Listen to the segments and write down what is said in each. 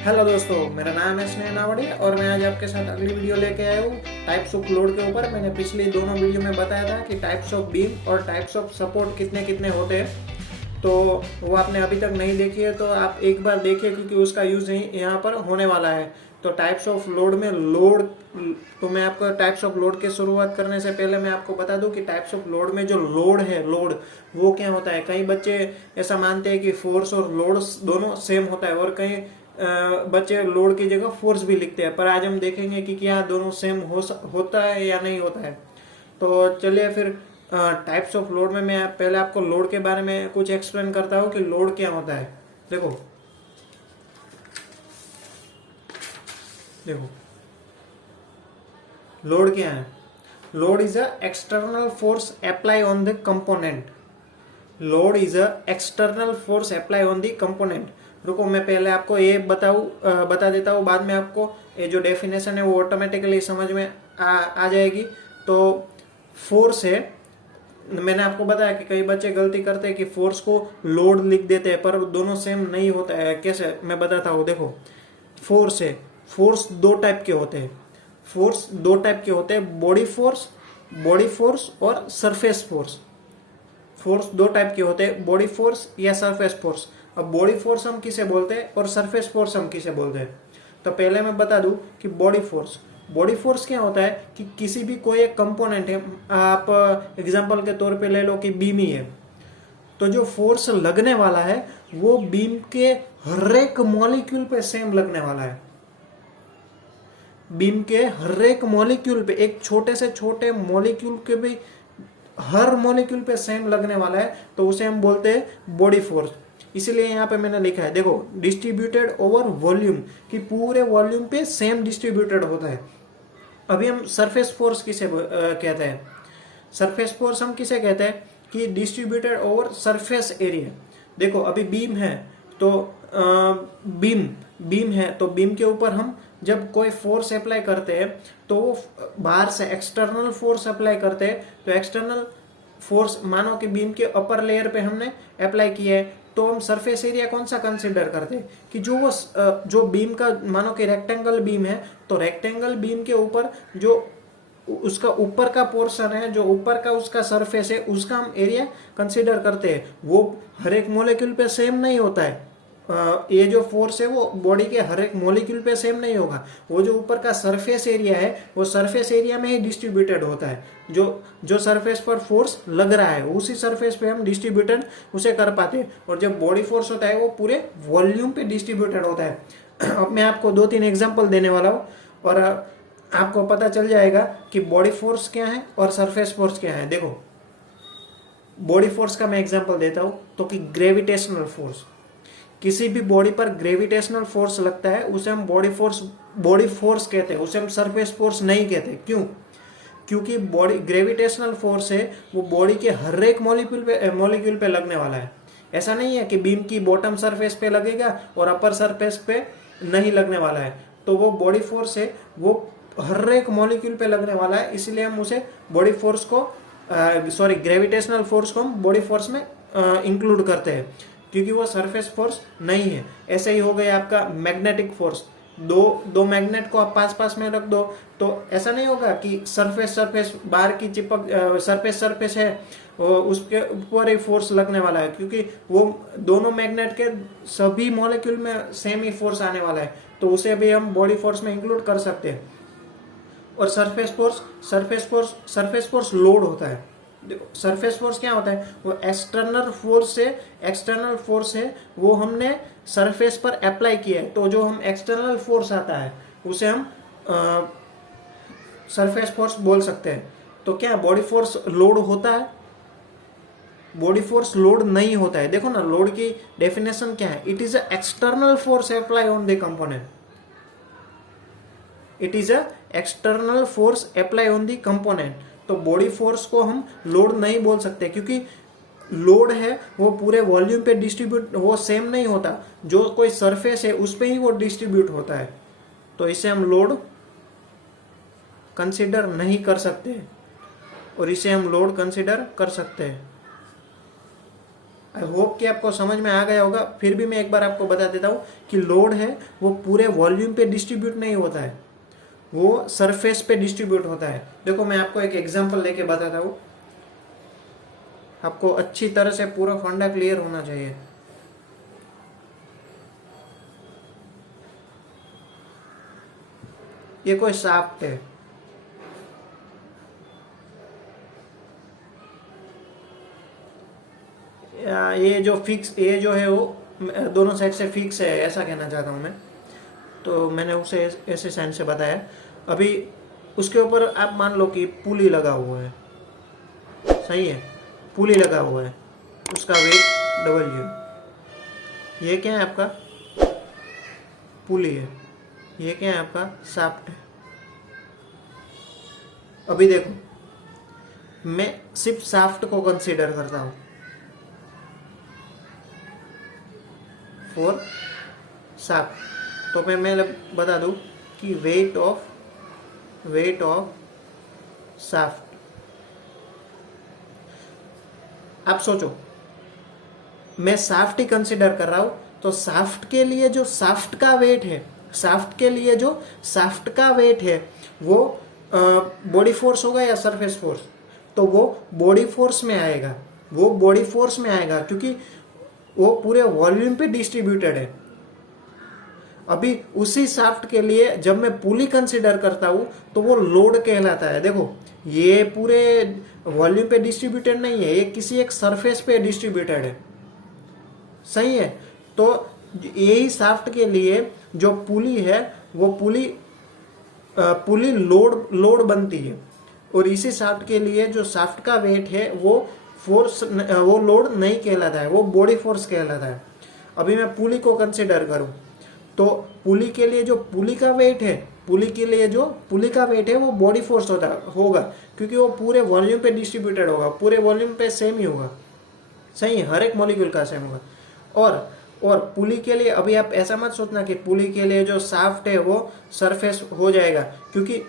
Hello दोस्तों, मेरा नाम है स्नेह नावड़े और मैं आज आपके साथ अगली वीडियो लेके आया हूँ टाइप्स ऑफ लोड के ऊपर। मैंने पिछली दोनों वीडियो में बताया था कि टाइप्स ऑफ बीम और टाइप्स ऑफ सपोर्ट कितने कितने होते हैं। तो वो आपने अभी तक नहीं देखी है तो आप एक बार देखिए, क्योंकि उसका यूज़ यहाँ पर होने वाला है। तो टाइप्स ऑफ लोड में लोड, तो मैं आपको टाइप्स ऑफ लोड की शुरुआत करने से पहले मैं आपको बता दूं कि टाइप्स ऑफ लोड में जो लोड है, लोड वो क्या होता है। कई बच्चे ऐसा मानते हैं कि फोर्स और लोड दोनों सेम होता है, और कई बच्चे लोड की जगह फोर्स भी लिखते हैं। पर आज हम देखेंगे कि क्या दोनों सेम होता है या नहीं होता है। तो चलिए फिर टाइप्स ऑफ लोड में मैं पहले आपको लोड के बारे में कुछ एक्सप्लेन करता हूँ कि लोड क्या होता है। देखो देखो लोड क्या है। Load is a external force apply on the component. Load is a external force apply on the component. रुको, मैं पहले आपको ये बता देता हूँ, बाद में आपको ये जो डेफिनेशन है वो ऑटोमेटिकली समझ में आ जाएगी। तो फोर्स है, मैंने आपको बताया कि कई बच्चे गलती करते हैं कि फोर्स को लोड लिख देते हैं, पर दोनों सेम नहीं होता है। कैसे, मैं बताता हूँ। देखो, फोर्स है, फोर्स दो टाइप के होते हैं। फोर्स दो टाइप के होते हैं, बॉडी फोर्स और सरफेस फोर्स। फोर्स दो टाइप के होते हैं, बॉडी फोर्स या सरफेस फोर्स। अब बॉडी फोर्स हम किसे बोलते हैं और सरफेस फोर्स हम किसे बोलते हैं। तो पहले मैं बता दूं कि बॉडी फोर्स क्या होता है कि किसी भी कोई एक कंपोनेंट है, आप एग्जांपल के तौर पे ले लो कि बीम ही है, तो जो फोर्स लगने वाला है वो बीम के हर एक मॉलिक्यूल पे सेम लगने वाला है। बीम के हर एक मॉलिक्यूल पे, एक छोटे से छोटे मॉलिक्यूल के भी हर मॉलिक्यूल पे सेम लगने वाला है, तो उसे हम बोलते हैं बॉडी फोर्स। इसीलिए यहाँ पे मैंने लिखा है, देखो, डिस्ट्रीब्यूटेड ओवर वॉल्यूम, कि पूरे वॉल्यूम पे सेम डिस्ट्रीब्यूटेड होता है। अभी हम सरफेस फोर्स किसे कहते हैं। सरफेस फोर्स हम किसे कहते हैं कि डिस्ट्रीब्यूटेड ओवर सरफेस एरिया। देखो, अभी बीम है तो बीम बीम है तो बीम के ऊपर हम जब कोई फोर्स अप्लाई करते हैं तो वो बाहर से एक्सटर्नल फोर्स अप्लाई करते हैं। तो एक्सटर्नल फोर्स, मानो कि बीम के अपर लेयर पे हमने अप्लाई किया है, तो हम सरफेस एरिया कौन सा कंसिडर करते हैं कि जो बीम का, मानो कि रेक्टेंगल बीम है, तो रेक्टेंगल बीम के ऊपर जो उसका ऊपर का पोर्शन है, जो ऊपर का उसका सरफेस है, उसका हम एरिया कंसिडर करते हैं। वो हर एक मॉलिक्यूल पे सेम नहीं होता है। ये जो फोर्स है वो बॉडी के हर एक मॉलिक्यूल पे सेम नहीं होगा। वो जो ऊपर का सरफेस एरिया है वो सरफेस एरिया में ही डिस्ट्रीब्यूटेड होता है। जो जो सरफेस पर फोर्स लग रहा है उसी सरफेस पे हम डिस्ट्रीब्यूटेड उसे कर पाते हैं। और जब बॉडी फोर्स होता है वो पूरे वॉल्यूम पे डिस्ट्रीब्यूटेड होता है। अब मैं आपको 2-3 एग्जाम्पल देने वाला हूँ और आपको पता चल जाएगा कि बॉडी फोर्स क्या है और सरफेस फोर्स क्या है। देखो, बॉडी फोर्स का मैं एग्जांपल देता हूं, तो कि ग्रेविटेशनल फोर्स, किसी भी बॉडी पर ग्रेविटेशनल फोर्स लगता है उसे हम बॉडी फोर्स कहते हैं, उसे हम सरफेस फोर्स नहीं कहते। क्यों? क्योंकि बॉडी ग्रेविटेशनल फोर्स है वो बॉडी के हर एक मॉलिक्यूल पे लगने वाला है। ऐसा नहीं है कि बीम की बॉटम सरफेस पे लगेगा और अपर सरफेस पे नहीं लगने वाला है। तो वो बॉडी फोर्स है वो हर एक मॉलिक्यूल पे लगने वाला है, इसलिए हम उसे बॉडी फोर्स को ग्रेविटेशनल फोर्स को हम बॉडी फोर्स में इंक्लूड करते हैं, क्योंकि वो सरफेस फोर्स नहीं है। ऐसे ही हो गया आपका मैग्नेटिक फोर्स। दो मैग्नेट को आप पास पास में रख दो तो ऐसा नहीं होगा कि सरफेस बाहर की चिपक, सरफेस है उसके ऊपर ही फोर्स लगने वाला है, क्योंकि वो दोनों मैग्नेट के सभी मॉलिक्यूल में सेम ही फोर्स आने वाला है। तो उसे भी हम बॉडी फोर्स में इंक्लूड कर सकते हैं। और सरफेस फोर्स लोड होता है। देखो, सरफेस फोर्स क्या होता है, वो एक्सटर्नल फोर्स है वो हमने सरफेस पर अप्लाई किया है। तो जो हम एक्सटर्नल फोर्स आता है उसे हम सरफेस फोर्स बोल सकते हैं। तो क्या बॉडी फोर्स लोड होता है? बॉडी फोर्स लोड नहीं होता है। देखो ना, लोड की डेफिनेशन क्या है, it is a external force apply on the component. It is a external force apply on the component. तो बॉडी फोर्स को हम लोड नहीं बोल सकते, क्योंकि लोड है वो पूरे वॉल्यूम पे डिस्ट्रीब्यूट, वो सेम नहीं होता। जो कोई सरफेस है उस पे ही वो डिस्ट्रीब्यूट होता है। तो इसे हम लोड कंसिडर नहीं कर सकते और इसे हम लोड कंसिडर कर सकते हैं। आई होप कि आपको समझ में आ गया होगा। फिर भी मैं एक बार आपको बता देता हूँ कि लोड है वो पूरे वॉल्यूम पे डिस्ट्रीब्यूट नहीं होता है, वो सरफेस पे डिस्ट्रीब्यूट होता है। देखो मैं आपको एक एग्जांपल लेके बताता हूँ, आपको अच्छी तरह से पूरा फंडा क्लियर होना चाहिए। ये कोई शाफ्ट है, ये जो फिक्स, ये जो है वो दोनों साइड से फिक्स है, ऐसा कहना चाहता हूँ मैं। तो मैंने उसे ऐसे साइन से बताया। अभी उसके ऊपर आप मान लो कि पुली लगा हुआ है, सही है, पुली लगा हुआ है, उसका वेट डब्ल्यू। ये क्या है आपका, पुली है, ये क्या है आपका, शाफ्ट है। अभी देखो मैं सिर्फ शाफ्ट को कंसीडर करता हूँ फॉर शाफ्ट। तो मैं बता दूँ कि वेट ऑफ शाफ्ट, आप सोचो मैं शाफ्ट ही कंसीडर कर रहा हूं, तो शाफ्ट के लिए जो शाफ्ट का वेट है, शाफ्ट के लिए जो शाफ्ट का वेट है वो बॉडी फोर्स होगा या सरफेस फोर्स, तो वो बॉडी फोर्स में आएगा, वो बॉडी फोर्स में आएगा क्योंकि वो पूरे वॉल्यूम पे डिस्ट्रीब्यूटेड है। अभी उसी शाफ्ट के लिए जब मैं पुली कंसीडर करता हूं तो वो लोड कहलाता है। देखो ये पूरे वॉल्यूम पे डिस्ट्रीब्यूटेड नहीं है, ये किसी एक सरफेस पे डिस्ट्रीब्यूटेड है, सही है। तो यही शाफ्ट के लिए जो पुली है वो पुली लोड बनती है, और इसी शाफ्ट के लिए जो शाफ्ट का वेट है वो फोर्स, वो लोड नहीं कहलाता है, वो बॉडी फोर्स कहलाता है। अभी मैं पुली को कंसीडर करूं तो पुली के लिए जो पुली का वेट है, पुली के लिए जो पुली का वेट है वो बॉडी फोर्स होगा क्योंकि वो पूरे वॉल्यूम पे डिस्ट्रीब्यूटेड होगा, पूरे वॉल्यूम पे सेम ही होगा, सही है, हर एक मॉलिक्यूल का सेम होगा। और पुली के लिए अभी आप ऐसा मत सोचना कि पुली के लिए जो शाफ्ट है वो सरफेस हो जाएगा, क्योंकि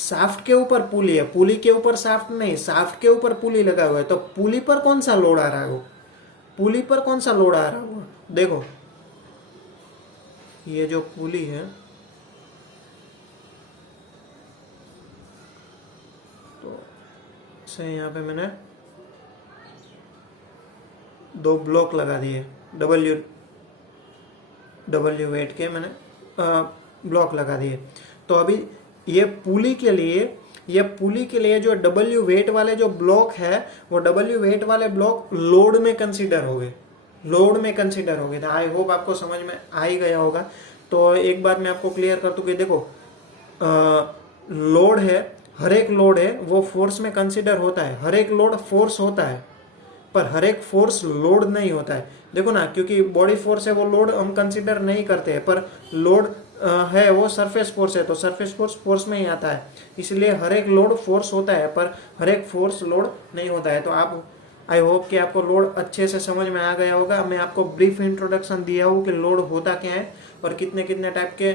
शाफ्ट के ऊपर पुली है, पुली के ऊपर शाफ्ट नहीं, शाफ्ट के ऊपर पुली लगा हुआ है। तो पुली पर कौन सा लोड आ रहा है, वो पुली पर कौन सा लोड आ रहा है, वो देखो ये जो पुली है, तो से यहाँ पे मैंने 2 ब्लॉक लगा दिए, डब्ल्यू वेट के मैंने ब्लॉक लगा दिए। तो अभी ये पुली के लिए जो डब्ल्यू वेट वाले जो ब्लॉक है वो डब्ल्यू वेट वाले ब्लॉक लोड में कंसीडर हो गए, तो आई होप आपको समझ में आ ही गया होगा। तो एक बात मैं आपको क्लियर कर दूं कि देखो लोड है, हर एक लोड है वो फोर्स में कंसीडर होता है, हर एक लोड फोर्स होता है, पर हर एक फोर्स लोड नहीं होता है। देखो ना, क्योंकि बॉडी फोर्स है वो लोड हम कंसीडर नहीं करते हैं, पर लोड है वो सरफेस फोर्स है, तो सरफेस फोर्स में ही आता है, इसलिए हर एक लोड फोर्स होता है पर हर एक फोर्स लोड नहीं होता है। तो आप, आई होप कि आपको लोड अच्छे से समझ में आ गया होगा। मैं आपको ब्रीफ इंट्रोडक्शन दिया हूँ कि लोड होता क्या है और कितने कितने टाइप के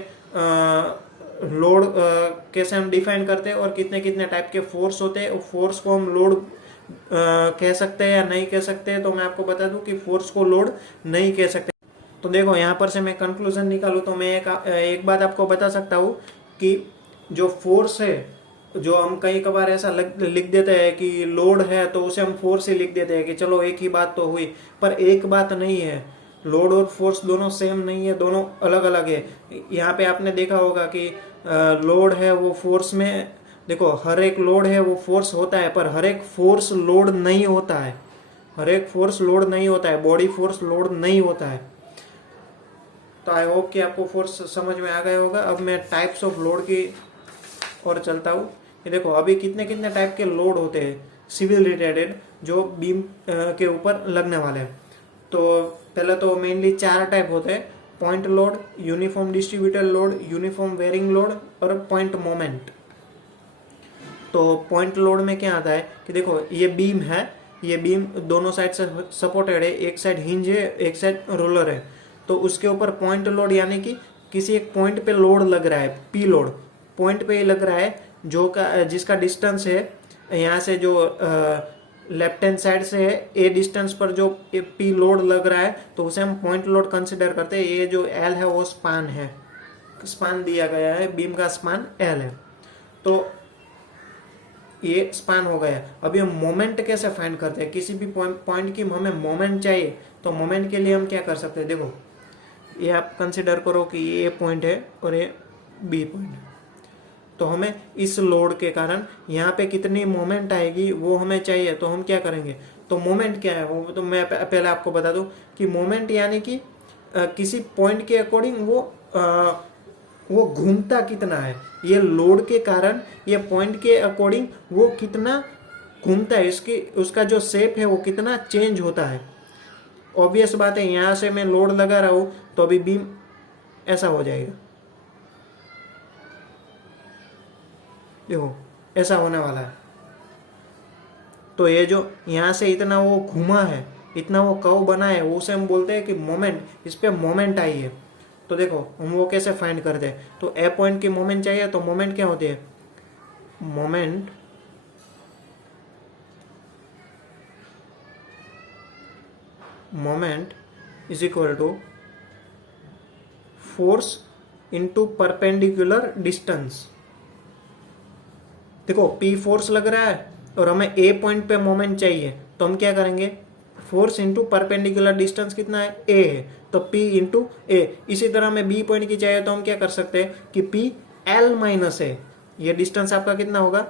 लोड कैसे हम डिफाइन करते हैं, और कितने कितने टाइप के फोर्स होते हैं, फोर्स को हम लोड कह सकते हैं या नहीं कह सकते हैं। तो मैं आपको बता दूं कि फोर्स को लोड नहीं कह सकते। तो देखो यहाँ पर से मैं कंक्लूजन निकालूं तो मैं एक बात आपको बता सकता हूँ कि जो फोर्स है, जो हम कई कबार ऐसा लिख देते हैं कि लोड है तो उसे हम फोर्स ही लिख देते हैं कि चलो एक ही बात तो हुई, पर एक बात नहीं है, लोड और फोर्स दोनों सेम नहीं है, दोनों अलग अलग है। यहाँ पे आपने देखा होगा कि लोड है वो फोर्स में, देखो हर एक लोड है वो फोर्स होता है, पर हर एक फोर्स लोड नहीं होता है, हर एक फोर्स लोड नहीं होता है, बॉडी फोर्स लोड नहीं होता है। तो आई होप कि आपको फोर्स समझ में आ गया होगा। अब मैं टाइप्स ऑफ लोड की और चलता हूँ। ये देखो अभी कितने कितने टाइप के लोड होते हैं सिविल रिलेटेड जो बीम के ऊपर लगने वाले हैं। तो पहले तो मेनली 4 टाइप होते हैं, point load, uniform distributed load, uniform varying load और पॉइंट मोमेंट। तो पॉइंट लोड में क्या आता है कि देखो ये बीम है, ये बीम दोनों साइड से सपोर्टेड है, एक साइड हिंज है, एक साइड रोलर है, तो उसके ऊपर पॉइंट लोड यानी कि किसी एक पॉइंट पे लोड लग रहा है, पी लोड पॉइंट पे ही लग रहा है, जो का जिसका डिस्टेंस है यहाँ से जो लेफ्ट हैंड साइड से है ए डिस्टेंस पर जो पी लोड लग रहा है तो उसे हम पॉइंट लोड कंसिडर करते हैं। ये जो एल है वो स्पान है, स्पान दिया गया है, बीम का स्पान एल है, तो ये स्पान हो गया। अभी हम मोमेंट कैसे फाइंड करते हैं, किसी भी पॉइंट की हमें मोमेंट चाहिए तो मोमेंट के लिए हम क्या कर सकते हैं। देखो ये आप कंसिडर करो कि ये पॉइंट है और ये बी पॉइंट है, तो हमें इस लोड के कारण यहाँ पे कितनी मोमेंट आएगी वो हमें चाहिए। तो हम क्या करेंगे, तो मोमेंट क्या है वो तो मैं पहले आपको बता दूं कि मोमेंट यानी कि किसी पॉइंट के अकॉर्डिंग वो घूमता कितना है, ये लोड के कारण ये पॉइंट के अकॉर्डिंग वो कितना घूमता है, इसकी उसका जो शेप है वो कितना चेंज होता है। ऑब्वियस बात है, यहाँ से मैं लोड लगा रहा हूँ तो अभी बीम ऐसा हो जाएगा, देखो ऐसा होने वाला है। तो ये जो यहाँ से इतना वो घुमा है, इतना वो कर्व बना है, वो उसे हम बोलते हैं कि मोमेंट, इस पे मोमेंट आई है। तो देखो हम वो कैसे फाइंड करते हैं, तो ए पॉइंट की मोमेंट चाहिए तो मोमेंट क्या होती है, moment is equal to force into perpendicular distance. देखो P फोर्स लग रहा है और हमें A पॉइंट पे मोमेंट चाहिए, तो हम क्या करेंगे, फोर्स इंटू परपेंडिकुलर डिस्टेंस कितना है, A है, तो P इंटू A। इसी तरह हमें B पॉइंट की चाहिए तो हम क्या कर सकते हैं कि P L माइनस A, ये डिस्टेंस आपका कितना होगा,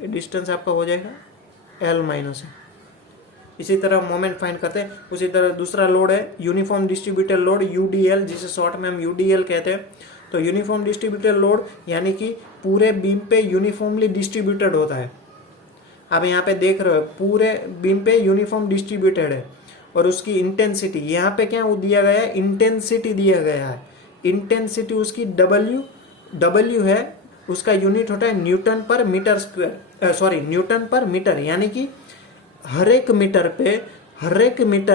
ये डिस्टेंस आपका हो जाएगा L माइनस A। इसी तरह मोमेंट फाइंड करते हैं। उसी तरह दूसरा लोड है यूनिफॉर्म डिस्ट्रीब्यूटेड लोड UDL, जिसे शॉर्ट में हम UDL कहते हैं। तो यूनिफॉर्म डिस्ट्रीब्यूटेड लोड यानी कि पूरे बीम पे यूनिफॉर्मली डिस्ट्रीब्यूटेड होता है। आप यहाँ पे देख रहे हो पूरे बीम पे यूनिफॉर्म डिस्ट्रीब्यूटेड है, और उसकी इंटेंसिटी यहाँ पे क्या दिया गया है, इंटेंसिटी दिया गया है। इंटेंसिटी उसकी W है, उसका यूनिट होता है न्यूटन पर मीटर स्क्वायर, सॉरी न्यूटन पर मीटर, यानी कि हर एक मीटर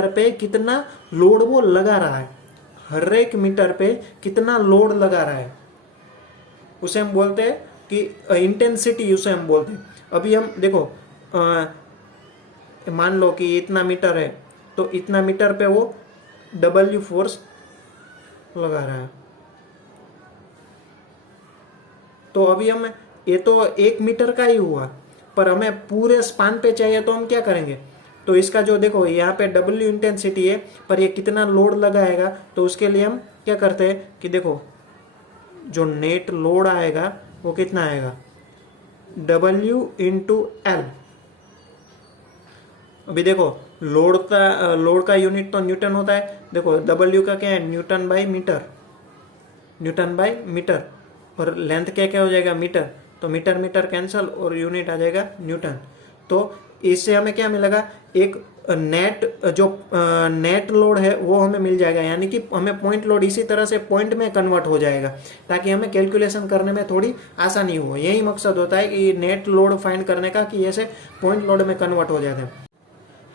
पे कितना लोड वो लगा रहा है, हर एक मीटर पे कितना लोड लगा रहा है, उसे हम बोलते हैं कि इंटेंसिटी, उसे हम बोलते हैं। अभी हम देखो मान लो कि इतना मीटर है, तो इतना मीटर पे वो W फोर्स लगा रहा है। तो अभी हम, ये तो 1 मीटर का ही हुआ, पर हमें पूरे स्पान पे चाहिए तो हम क्या करेंगे, तो इसका जो देखो यहाँ पे W इंटेंसिटी है, पर ये कितना लोड लगाएगा, तो उसके लिए हम क्या करते हैं कि देखो जो नेट लोड आएगा वो कितना आएगा, W इंटू L। अभी देखो लोड का यूनिट तो न्यूटन होता है, देखो W का क्या है, न्यूटन बाई मीटर, और लेंथ क्या हो जाएगा, मीटर, तो मीटर कैंसल और यूनिट आ जाएगा न्यूटन। तो इससे हमें क्या मिलेगा, एक नेट लोड है वो हमें मिल जाएगा, यानी कि हमें पॉइंट लोड इसी तरह से पॉइंट में कन्वर्ट हो जाएगा, ताकि हमें कैलकुलेशन करने में थोड़ी आसानी हो। यही मकसद होता है कि नेट लोड फाइंड करने का, कि ऐसे पॉइंट लोड में कन्वर्ट हो जाते हैं।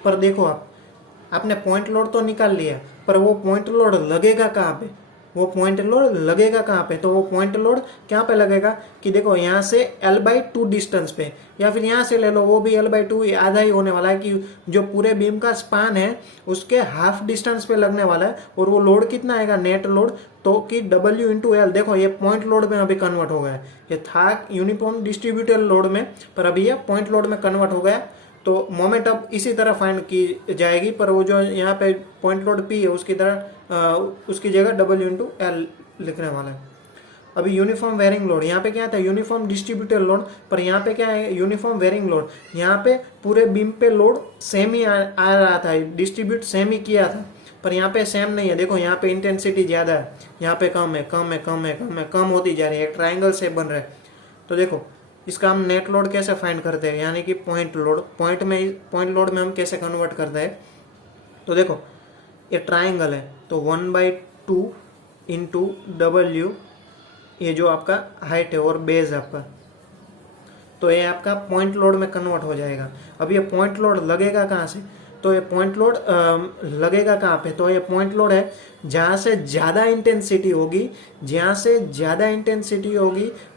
पर देखो आपने पॉइंट लोड तो निकाल लिया, पर वो पॉइंट लोड लगेगा कहाँ पे, तो वो पॉइंट लोड क्या पे लगेगा कि देखो यहाँ से L/2 डिस्टेंस पे, या फिर यहाँ से ले लो वो भी L/2 आधा ही होने वाला है, कि जो पूरे बीम का स्पान है उसके हाफ डिस्टेंस पे लगने वाला है। और वो लोड कितना आएगा, नेट लोड, तो कि W इंटू L। देखो ये पॉइंट लोड में अभी कन्वर्ट हो गया है, ये था यूनिफॉर्म डिस्ट्रीब्यूटेड लोड में, पर अभी ये पॉइंट लोड में कन्वर्ट हो गया। तो मोमेंट अब इसी तरह फाइंड की जाएगी, पर वो जो यहाँ पे पॉइंट लोड P है उसकी जगह W इंटू L लिखने वाला है। अभी यूनिफॉर्म वेरिंग लोड, यहाँ पे क्या था, यूनिफॉर्म डिस्ट्रीब्यूटेड लोड, पर यहाँ पे क्या है, यूनिफॉर्म वेरिंग लोड। यहाँ पे पूरे बीम पे लोड सेम ही आ रहा था, डिस्ट्रीब्यूट सेम ही किया था, पर यहाँ पे सेम नहीं है। देखो यहाँ पे इंटेंसिटी ज़्यादा है, यहाँ पे कम होती जा रही है, एक ट्राइंगल शेप बन रहा है। तो देखो इसका हम नेट लोड कैसे फाइंड करते हैं, यानी कि पॉइंट लोड में हम कैसे कन्वर्ट करते हैं। तो देखो ये ट्राइंगल है, तो 1/2 इंटू W, ये जो आपका हाइट है और बेस आपका, तो ये आपका पॉइंट लोड में कन्वर्ट हो जाएगा। अब ये पॉइंट लोड लगेगा कहाँ से, तो ये पॉइंट लोड लगेगा कहाँ पे, तो ये पॉइंट लोड है जहाँ से ज़्यादा इंटेंसिटी होगी,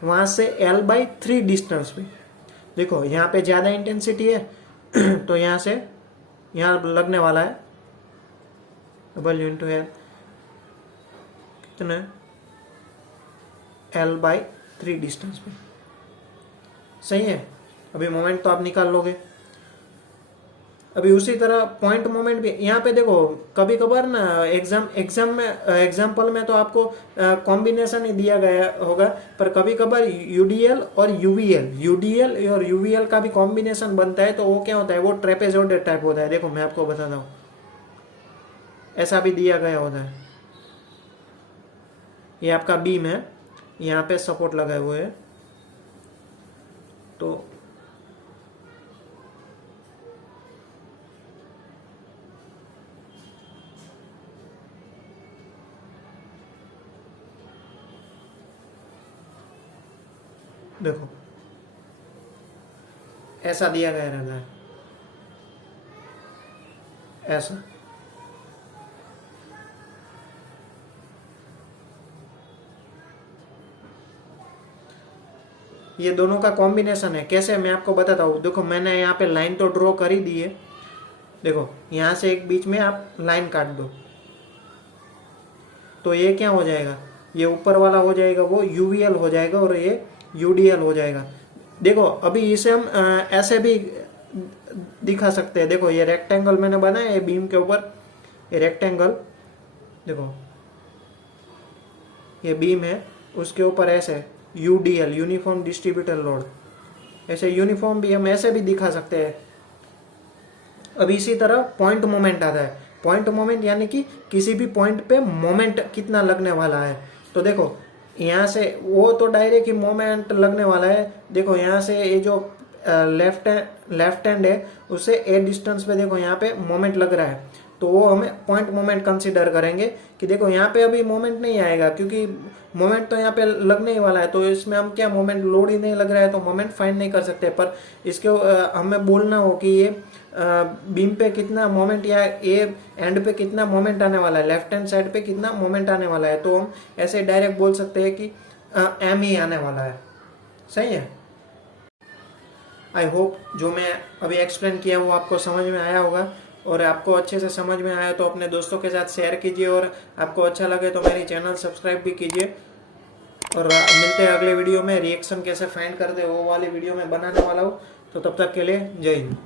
वहाँ से L/3 डिस्टेंस पे। देखो यहाँ पे ज़्यादा इंटेंसिटी है तो यहाँ से यहाँ लगने वाला है W इंटू एल कितने L/3 डिस्टेंस पे। सही है। अभी मोमेंट तो आप निकाल लोगे। अभी उसी तरह पॉइंट मोमेंट भी यहाँ पे देखो, कभी कभार ना एग्जाम्पल में तो आपको कॉम्बिनेशन ही दिया गया होगा, पर कभी कभार यूडीएल और यूवीएल का भी कॉम्बिनेशन बनता है। तो वो क्या होता है, वो ट्रेपेजॉइडल टाइप होता है। देखो मैं आपको बताता हूँ, ऐसा भी दिया गया होता है। ये आपका बीम है, यहाँ पे सपोर्ट लगाए हुए है, तो देखो ऐसा दिया गया रहता है, ऐसा। ये दोनों का कॉम्बिनेशन है। कैसे, मैं आपको बताता हूँ। देखो मैंने यहाँ पे लाइन तो ड्रॉ कर ही दी है। देखो यहाँ से एक बीच में आप लाइन काट दो, तो ये क्या हो जाएगा, ये ऊपर वाला हो जाएगा वो यूवीएल हो जाएगा और ये यूडीएल हो जाएगा। देखो अभी इसे हम ऐसे भी दिखा सकते हैं। देखो ये रेक्टेंगल मैंने बनाया है बीम के ऊपर, ये रेक्टेंगल देखो, ये बीम है, उसके ऊपर ऐसे यूडीएल यूनिफॉर्म डिस्ट्रीब्यूटर लोड, ऐसे यूनिफॉर्म भी हम ऐसे भी दिखा सकते हैं। अब इसी तरह पॉइंट मोमेंट आता है। पॉइंट मोमेंट यानी कि किसी भी पॉइंट पे मोमेंट कितना लगने वाला है। तो देखो यहाँ से वो तो डायरेक्ट ही मोमेंट लगने वाला है। देखो यहाँ से ये जो लेफ्ट हैंड है उससे ए डिस्टेंस पे देखो यहाँ पे मोमेंट लग रहा है, तो वो हमें पॉइंट मोमेंट कंसीडर करेंगे कि देखो यहाँ पे अभी मोमेंट नहीं आएगा क्योंकि मोमेंट तो यहाँ पे लगने ही वाला है। तो इसमें हम क्या, मोमेंट लोड ही नहीं लग रहा है तो मोमेंट फाइंड नहीं कर सकते। पर इसके हमें बोलना हो कि ये बीम पे कितना मोमेंट या ए एंड पे कितना मोमेंट आने वाला है, लेफ्ट हैंड साइड पे कितना मोमेंट आने वाला है, तो हम ऐसे डायरेक्ट बोल सकते हैं कि एम ही आने वाला है। सही है। आई होप जो मैं अभी एक्सप्लेन किया वो आपको समझ में आया होगा, और आपको अच्छे से समझ में आया तो अपने दोस्तों के साथ शेयर कीजिए, और आपको अच्छा लगे तो मेरी चैनल सब्सक्राइब भी कीजिए। और मिलते हैं अगले वीडियो में। रिएक्शन कैसे फाइंड करते हैं वो वाली वीडियो में बनाने वाला हूँ। तो तब तक के लिए जय हिंद।